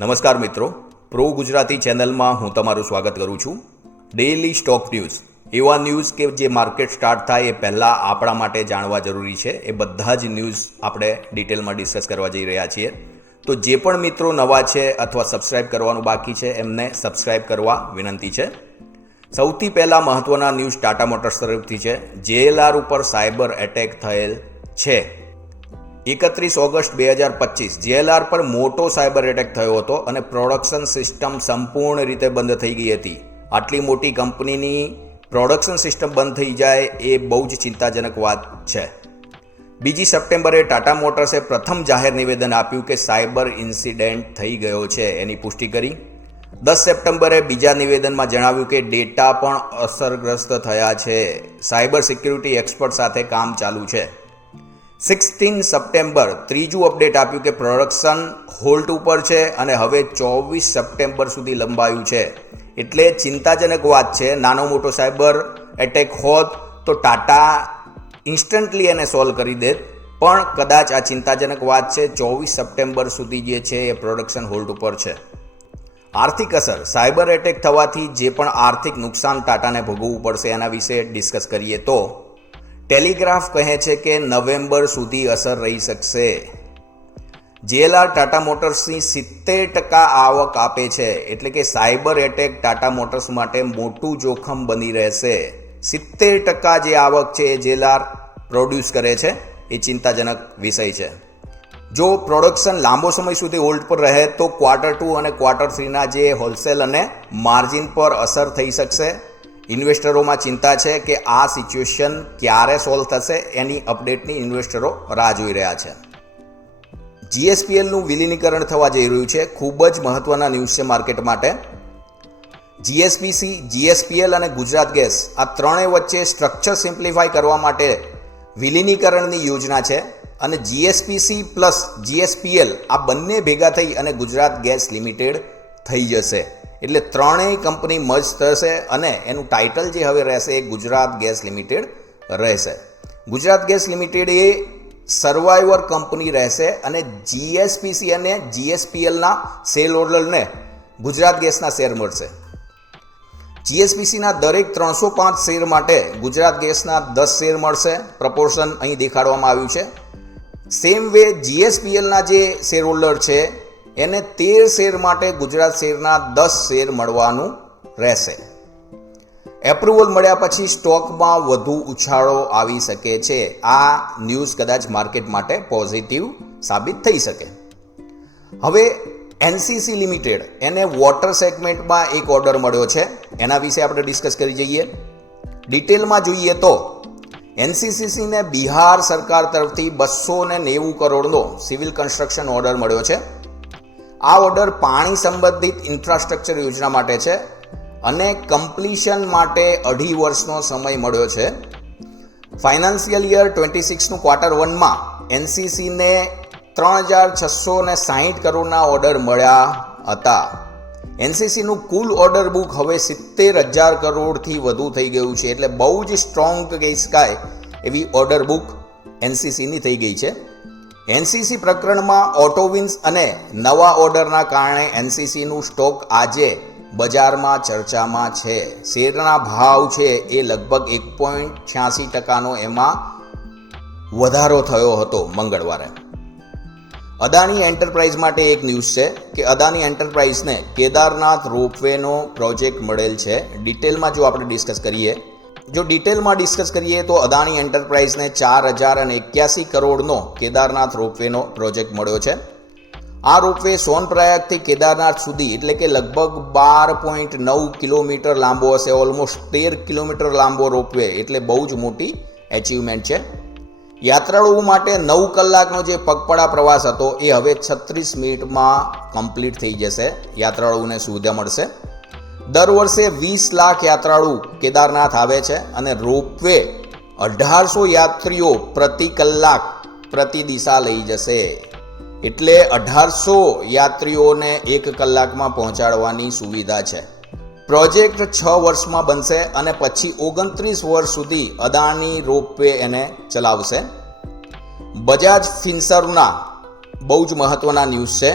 નમસ્કાર મિત્રો, પ્રો ગુજરાતી ચેનલમાં હું તમારું સ્વાગત કરું છું. ડેઇલી સ્ટોક ન્યૂઝ, એવા ન્યૂઝ કે જે માર્કેટ સ્ટાર્ટ થાય એ પહેલાં આપણા માટે જાણવા જરૂરી છે. એ બધા જ ન્યૂઝ આપણે ડિટેલમાં ડિસ્કસ કરવા જઈ રહ્યા છીએ. તો જે પણ મિત્રો નવા છે અથવા સબસ્ક્રાઇબ કરવાનું બાકી છે એમને સબસ્ક્રાઇબ કરવા વિનંતી છે. સૌથી પહેલાં મહત્ત્વના ન્યૂઝ ટાટા મોટર્સ તરફથી છે. JLR ઉપર સાયબર એટેક થયેલ છે. 31 ઓગસ્ટ 2025 JLR પર મોટો સાયબર એટેક થયો હતો અને પ્રોડક્શન સિસ્ટમ સંપૂર્ણ રીતે બંધ થઈ ગઈ હતી. આટલી મોટી કંપનીની પ્રોડક્શન સિસ્ટમ બંધ થઈ જાય એ બહુ જ ચિંતાજનક વાત છે. 2 સપ્ટેમ્બરે ટાટા મોટર્સે પ્રથમ જાહેર નિવેદન આપ્યું કે સાયબર ઇન્સિડેન્ટ થઈ ગયો છે, એની પુષ્ટિ કરી. 10 સપ્ટેમ્બરે બીજા નિવેદનમાં જણાવ્યું કે ડેટા પણ અસરગ્રસ્ત થયા છે. સાયબર સિક્યુરિટી એક્સપર્ટ સાથે કામ ચાલુ છે. 16 સપ્ટેમ્બર ત્રીજું અપડેટ આપ્યું કે પ્રોડક્શન હોલ્ડ ઉપર છે અને હવે 24 સપ્ટેમ્બર સુધી લંબાયું છે. એટલે ચિંતાજનક વાત છે. નાનો મોટો સાયબર એટેક હોત તો ટાટા ઇન્સ્ટન્ટલી એને સોલ્વ કરી દેત, પણ કદાચ આ ચિંતાજનક વાત છે. 24 સપ્ટેમ્બર સુધી જે છે એ પ્રોડક્શન હોલ્ડ ઉપર છે. આર્થિક અસર, સાયબર એટેક થવાથી જે પણ આર્થિક નુકસાન ટાટાને ભોગવવું પડશે એના વિશે ડિસ્કસ કરીએ તો ટેલિગ્રાફ કહે છે કે નવેમ્બર સુધી અસર રહી શકશે. JLR ટાટા મોટર્સની 70% આવક આપે છે, એટલે કે સાયબર એટેક ટાટા મોટર્સ માટે મોટું જોખમ બની રહેશે. 70% જે આવક છે એ JLR પ્રોડ્યુસ કરે છે, એ ચિંતાજનક વિષય છે. જો પ્રોડક્શન લાંબો સમય સુધી હોલ્ડ પર રહે તો Q2 અને Q3ના જે હોલસેલ અને માર્જિન પર અસર થઈ શકશે. ઇન્વેસ્ટરોમાં ચિંતા છે કે આ સિચ્યુએશન ક્યારે સોલ્વ થશે, એની અપડેટની ઇન્વેસ્ટરો રાહ જોઈ રહ્યા છે. GSPLનું વિલીનીકરણ થવા જઈ રહ્યું છે. ખૂબ જ મહત્વના ન્યૂઝ છે માર્કેટ માટે. GSPC, GSPL અને ગુજરાત ગેસ આ ત્રણેય વચ્ચે સ્ટ્રક્ચર સિમ્પ્લિફાય કરવા માટે વિલીનીકરણની યોજના છે અને GSPC પ્લસ GSPL આ બંને ભેગા થઈ અને ગુજરાત ગેસ લિમિટેડ થઈ જશે. એટલે ત્રણેય કંપની મર્જ થશે અને એનું ટાઇટલ જે હવે રહેશે એ ગુજરાત ગેસ લિમિટેડ રહેશે. ગુજરાત ગેસ લિમિટેડ એ સર્વાઈવર કંપની રહેશે અને GSPC અને GSPLના શેર હોલ્ડરને ગુજરાત ગેસના શેર મળશે. GSPCના દરેક 305 શેર માટે ગુજરાત ગેસના 10 શેર મળશે. પ્રપોર્શન અહીં દેખાડવામાં આવ્યું છે. સેમ વે GSPLના જે શેર હોલ્ડર છે એને 13 શેર માટે ગુજરાત શેરના 10 શેર મળવાનું રહેશે. એપ્રુવલ મળ્યા પછી સ્ટોકમાં વધુ ઉછાળો આવી શકે છે. આ ન્યૂઝ કદાચ માર્કેટ માટે પોઝિટિવ સાબિત થઈ શકે. હવે NCC લિમિટેડ એને વોટર સેગમેન્ટમાં એક ઓર્ડર મળ્યો છે, એના વિશે આપણે ડિસ્કસ કરી જઈએ. ડિટેલમાં જોઈએ તો NCCને બિહાર સરકાર તરફથી 290 કરોડનો સિવિલ કન્સ્ટ્રક્શન ઓર્ડર મળ્યો છે. આ ઓર્ડર પાણી સંબંધિત ઇન્ફ્રાસ્ટ્રક્ચર યોજના માટે છે અને કમ્પ્લીશન માટે 2.5 વર્ષનો સમય મળ્યો છે. ફાઇનાન્શિયલ યર 26નું Q1માં NCCને 3660 કરોડના ઓર્ડર મળ્યા હતા. NCCનું કુલ ઓર્ડર બુક હવે 70,000 કરોડથી વધુ થઈ ગયું છે. એટલે બહુ જ સ્ટ્રોંગ કહી શકાય એવી ઓર્ડર બુક NCCની થઈ ગઈ છે. NCC પ્રકરણમાં ઓટોવિન્સ અને નવા ઓર્ડરના કારણે NCCનું સ્ટોક આજે બજારમાં ચર્ચામાં છે. શેરના ભાવ છે એ લગભગ 1.86%નો એમાં વધારો થયો હતો મંગળવારે. અદાણી એન્ટરપ્રાઇઝ માટે એક ન્યૂઝ છે કે અદાણી એન્ટરપ્રાઇઝને કેદારનાથ રોપવેનો પ્રોજેક્ટ મળેલ છે. ડિટેલમાં જો આપણે ડિસ્કસ કરીએ તો અદાણી એન્ટરપ્રાઇઝને 4081 કરોડનો કેદારનાથ રોપવેનો પ્રોજેક્ટ મળ્યો છે. આ રોપવે સોનપ્રયાગથી કેદારનાથ સુધી એટલે કે લગભગ 12.9 કિલોમીટર લાંબો હશે. ઓલમોસ્ટ 13 કિલોમીટર લાંબો રોપવે, એટલે બહુ જ મોટી એચિવમેન્ટ છે. યાત્રાળુઓ માટે 9 કલાકનો જે પગપાળા પ્રવાસ હતો એ હવે 36 મિનિટમાં કમ્પ્લીટ થઈ જશે. યાત્રાળુઓને સુવિધા મળશે. દર વર્ષે 20 લાખ યાત્રાળુ કેદારનાથ આવે છે અને રોપવે 1800 યાત્રીઓ પ્રતિ કલાક પ્રતિ દિશા લઈ જશે. એટલે 1800 યાત્રીઓને 1 કલાકમાં પહોંચાડવાની સુવિધા છે. પ્રોજેક્ટ 6 વર્ષમાં બનશે અને પછી 29 વર્ષ સુધી અદાણી રોપવે એને ચલાવશે. બજાજ ફિનસર્વના બહુ જ મહત્વના ન્યૂઝ છે.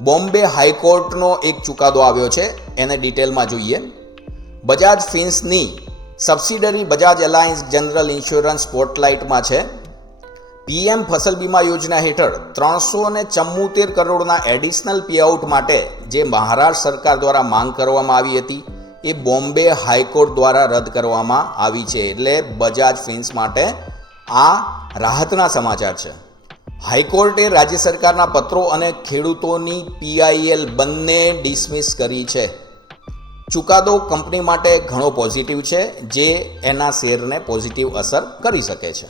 બોમ્બે હાઈકોર્ટનો એક ચુકાદો આવ્યો છે, એને ડિટેલમાં જોઈએ. બજાજ ફિન્સની subsidiary Bajaj Allianz general insurance સ્પોટલાઇટમાં છે. પીએમ ફસલ બીમા યોજના હેઠળ 374 કરોડના એડિશનલ પેઆઉટ માટે જે મહારાષ્ટ્ર સરકાર દ્વારા માંગ કરવામાં આવી હતી એ બોમ્બે હાઈકોર્ટ દ્વારા રદ કરવામાં આવી છે. એટલે બજાજ ફિન્સ માટે આ રાહતના સમાચાર છે. હાઈકોર્ટે રાજ્ય સરકારના પત્રો અને ખેડૂતોની પીઆઈએલ બંને ડિસમિસ કરી છે. ચુકાદો કંપની માટે ઘણો પોઝિટિવ છે, જે એના શેરને પોઝિટિવ અસર કરી શકે છે.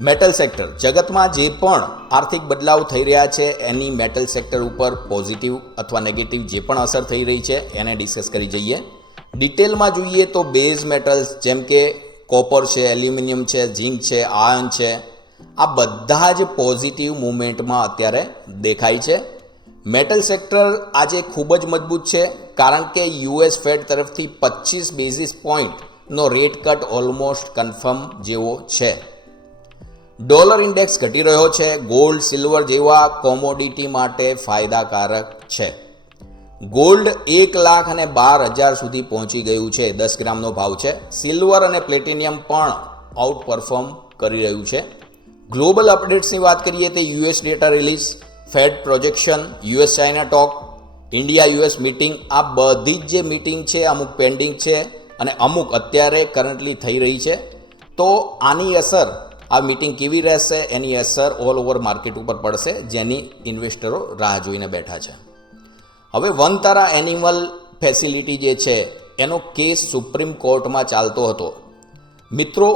મેટલ સેક્ટર જગતમાં જે પણ આર્થિક બદલાવ થઈ રહ્યા છે એની મેટલ સેક્ટર ઉપર પોઝિટિવ અથવા નેગેટિવ જે પણ અસર થઈ રહી છે એને ડિસ્કસ કરી જઈએ. ડિટેલમાં જોઈએ તો બેઝ મેટલ્સ જેમ કે કોપર છે, એલ્યુમિનિયમ છે, ઝીંક છે, આયર્ન છે, આ બધા જ પોઝિટિવ મુવમેન્ટમાં અત્યારે દેખાય છે. મેટલ સેક્ટર આજે ખૂબ જ મજબૂત છે, કારણ કે યુએસ ફેડ તરફથી 25 બેઝિસ પોઈન્ટનો રેટ કટ ઓલમોસ્ટ કન્ફર્મ જેવો છે. ડોલર ઇન્ડેક્સ ઘટી રહ્યો છે. ગોલ્ડ, સિલ્વર જેવા કોમોડિટી માટે ફાયદાકારક છે. ગોલ્ડ 1,12,000 સુધી પહોંચી ગયું છે, 10 ગ્રામનો ભાવ છે. સિલ્વર અને પ્લેટિનિયમ પણ આઉટ પરફોર્મ કરી રહ્યું છે. ગ્લોબલ અપડેટ્સની વાત કરીએ તો US data release, Fed projection, US China talk, India US meeting, આ બધી જ જે મીટિંગ છે અમુક પેન્ડિંગ છે અને અમુક અત્યારે કરન્ટલી થઈ રહી છે. તો આની અસર, આ મીટિંગ કેવી રહેશે એની અસર ઓલ ઓવર માર્કેટ ઉપર પડશે, જેની ઇન્વેસ્ટરો રાહ જોઈને બેઠા છે. હવે વનતારા એનિમલ ફેસિલિટી જે છે એનો કેસ સુપ્રીમ કોર્ટમાં ચાલતો હતો. મિત્રો,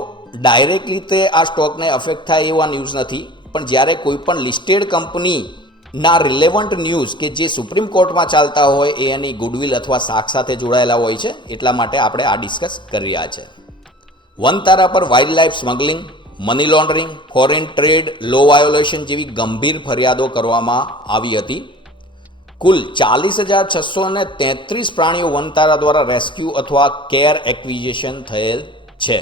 ડાયરેક્ટ રીતે આ સ્ટોકને અફેક્ટ થાય એવા ન્યૂઝ નથી, પણ જ્યારે કોઈ પણ લિસ્ટેડ કંપનીના રિલેવન્ટ ન્યૂઝ કે જે સુપ્રીમ કોર્ટમાં ચાલતા હોય એ એની ગુડવિલ અથવા શાખ સાથે જોડાયેલા હોય છે, એટલા માટે આપણે આ ડિસ્કસ કરી રહ્યા છે. વનતારા પર wildlife smuggling, money laundering, foreign trade law violation જેવી ગંભીર ફરિયાદો કરવામાં આવી હતી. કુલ 40,633 પ્રાણીઓ વનતારા દ્વારા રેસ્ક્યુ અથવા કેર એક્વિઝિશન થયેલ છે.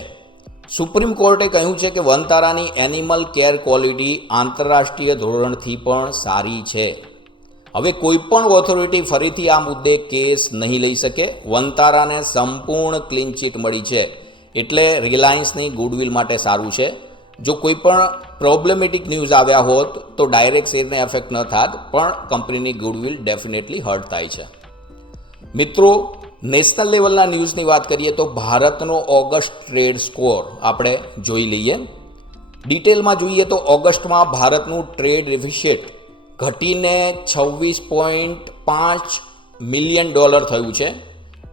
સુપ્રીમ કોર્ટે કહ્યું છે કે વનતારાની એનિમલ કેર ક્વોલિટી આંતરરાષ્ટ્રીય ધોરણથી પણ સારી છે. હવે કોઈ પણ ઓથોરિટી ફરીથી આ મુદ્દે કેસ નહીં લઈ શકે. વનતારાને સંપૂર્ણ ક્લીન ચીટ મળી છે, એટલે રિલાયન્સની ગુડવિલ માટે સારું છે. જો કોઈ પણ પ્રોબ્લેમેટિક ન્યૂઝ આવ્યા હોત તો ડાયરેક્ટ શેરને એફેક્ટ ન થાત, પણ કંપનીની ગુડવિલ ડેફિનેટલી હર્ટ થાય છે. મિત્રો, નેશનલ લેવલના ન્યૂઝની વાત કરીએ તો ભારતનો ઓગસ્ટ ટ્રેડ સ્કોર આપણે જોઈ લઈએ. ડિટેલમાં જોઈએ તો ઓગસ્ટમાં ભારતનું ટ્રેડ ડેફિસિટ ઘટીને $26.5 મિલિયન થયું છે,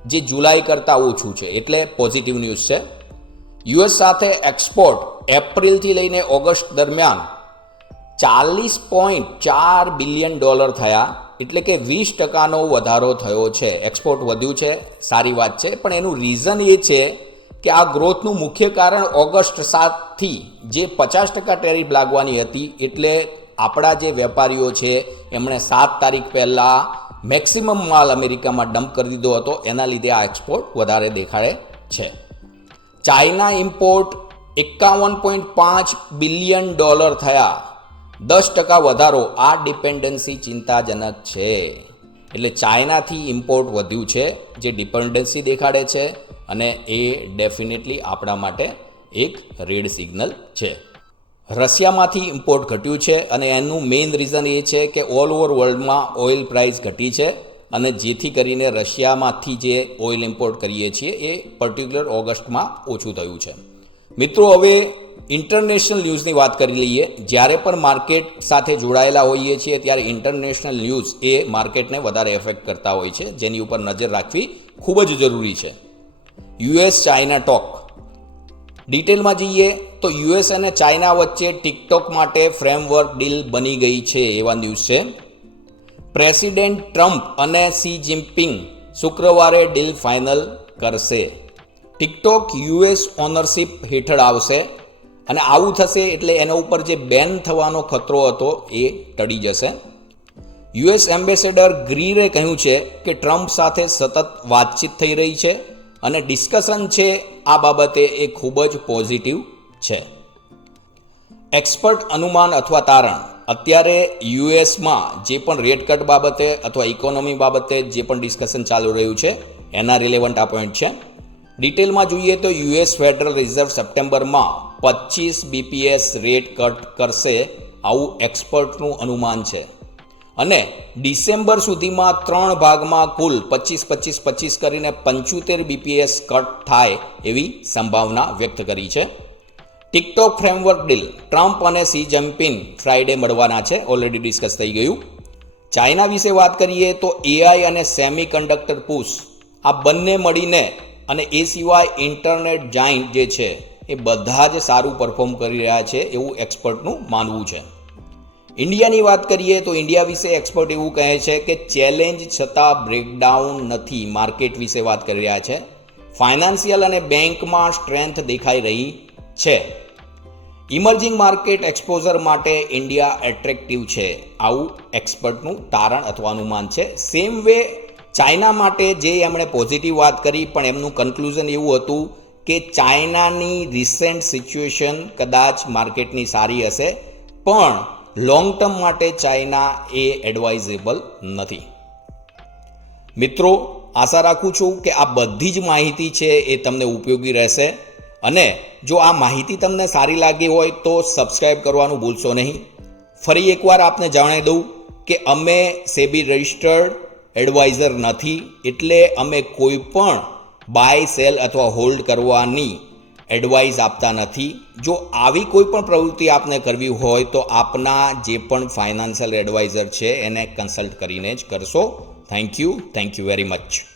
જે જુલાઈ કરતાં ઓછું છે, એટલે પોઝિટિવ ન્યૂઝ છે. યુએસ સાથે એક્સપોર્ટ એપ્રિલથી લઈને ઓગસ્ટ દરમિયાન $40.4 બિલિયન થયા, એટલે કે 20% વધારો થયો છે. એક્સપોર્ટ વધ્યું છે, સારી વાત છે, પણ એનું રીઝન એ છે કે આ ગ્રોથનું મુખ્ય કારણ ઓગસ્ટ 7થી જે 50% ટેરિફ લાગવાની હતી, એટલે આપણા જે વેપારીઓ છે એમણે 7 તારીખ પહેલાં મેક્સિમમ માલ અમેરિકામાં ડમ્પ કરી દીધો હતો, એના લીધે આ એક્સપોર્ટ વધારે દેખાડે છે. ચાઇના ઇમ્પોર્ટ $51.5 બિલિયન થયા, 10% વધારો. આ ડિપેન્ડન્સી ચિંતાજનક છે. એટલે ચાઇનાથી ઇમ્પોર્ટ વધ્યું છે, જે ડિપેન્ડન્સી દેખાડે છે, અને એ ડેફિનેટલી આપણા માટે એક રેડ સિગ્નલ છે. રશિયામાંથી ઇમ્પોર્ટ ઘટ્યું છે, અને એનું મેઇન રીઝન એ છે કે ઓલ ઓવર વર્લ્ડમાં ઓઇલ પ્રાઇસ ઘટી છે, અને જેથી કરીને રશિયામાંથી જે ઓઇલ ઇમ્પોર્ટ કરીએ છીએ એ પર્ટિક્યુલર ઓગસ્ટમાં ઓછું થયું છે. મિત્રો, હવે ઇન્ટરનેશનલ ન્યૂઝની વાત કરી લઈએ. જ્યારે પણ માર્કેટ સાથે જોડાયેલા હોઈએ છીએ ત્યારે ઇન્ટરનેશનલ ન્યૂઝ એ માર્કેટને વધારે એફેક્ટ કરતા હોય છે, જેની ઉપર નજર રાખવી ખૂબ જ જરૂરી છે. US China talk. ડિટેલમાં જઈએ તો યુએસ અને ચાઇના વચ્ચે ટિકટોક માટે ફ્રેમવર્ક ડીલ બની ગઈ છે એવા ન્યૂઝ છે. પ્રેસિડેન્ટ ટ્રમ્પ અને શી જિનપિંગ શુક્રવારે ડીલ ફાઇનલ કરશે. ટિકટોક યુએસ ઓનરશિપ હેઠળ આવશે, અને આવું થશે એટલે એના ઉપર જે બેન થવાનો ખતરો હતો એ ટળી જશે. યુએસ એમ્બેસેડર ગ્રીરે કહ્યું છે કે ટ્રમ્પ સાથે સતત વાતચીત થઈ રહી છે, અને ડિસ્કશન છે આ બાબતે એ ખૂબ જ પોઝિટિવ છે. એક્સપર્ટ અનુમાન અથવા તારણ. અત્યારે યુએસમાં જે પણ રેટ કટ બાબતે અથવા ઇકોનોમી બાબતે જે પણ ડિસ્કશન ચાલુ રહ્યું છે એના રિલેવન્ટ આ પોઈન્ટ છે. ડિટેલમાં જોઈએ તો યુએસ ફેડરલ રિઝર્વ સપ્ટેમ્બરમાં 25 BPS રેટ કટ કરશે આવું એક્સપર્ટનું અનુમાન છે અને ડિસેમ્બર સુધીમાં 3 ભાગમાં કુલ 25 કરીને 75 BPS કટ થાય એવી સંભાવના વ્યક્ત કરી છે. ટિકટોક ફ્રેમવર્ક ડીલ ટ્રમ્પ અને સી જિનપિંગ ફ્રાઈડે મળવાના છે, ઓલરેડી ડિસ્કસ થઈ ગયું. ચાઇના વિશે વાત કરીએ તો એઆઈ અને સેમી કન્ડક્ટર પુશ આ બંને મળીને અને એ સિવાય ઇન્ટરનેટ જાયન્ટ જે છે એ બધા જ સારું પરફોર્મ કરી રહ્યા છે એવું એક્સપર્ટનું માનવું છે. ઇન્ડિયાની વાત કરીએ તો ઇન્ડિયા વિશે એક્સપર્ટ એવું કહે છે કે ચેલેન્જ છતાં બ્રેકડાઉન નથી. માર્કેટ વિશે વાત કરી રહ્યા છે. ફાઇનાન્શિયલ અને બેંકમાં સ્ટ્રેન્થ દેખાઈ રહી છે. ઇમર્જિંગ માર્કેટ એક્સપોઝર માટે ઇન્ડિયા એટ્રેક્ટિવ છે આવું એક્સપર્ટનું તારણ અથવા અનુમાન છે. સેમ વે ચાઇના માટે જે એમણે પોઝિટિવ વાત કરી પણ એમનું કન્ક્લુઝન એવું હતું કે ચાઇનાની રિસેન્ટ સિચ્યુએશન કદાચ માર્કેટની સારી હશે પણ લોંગ ટર્મ માટે ચાઇના એ એડવાઇઝેબલ નથી. મિત્રો, આશા રાખું છું કે આ બધી જ માહિતી છે એ તમને ઉપયોગી રહેશે અને જો આ માહિતી તમને સારી લાગી હોય તો સબસ્ક્રાઈબ કરવાનું ભૂલશો નહીં. ફરી એકવાર આપને જણાવી દઉં કે અમે સેબી રજિસ્ટર્ડ એડવાઇઝર નથી, એટલે અમે કોઈ પણ બાય સેલ અથવા હોલ્ડ કરવાની એડવાઇસ આપતા નથી. જો આવી કોઈ પણ પ્રવૃત્તિ આપને કરવી હોય તો આપના જે પણ ફાઇનાન્શિયલ એડવાઇઝર છે એને કન્સલ્ટ કરીને જ કરશો. Thank you very much.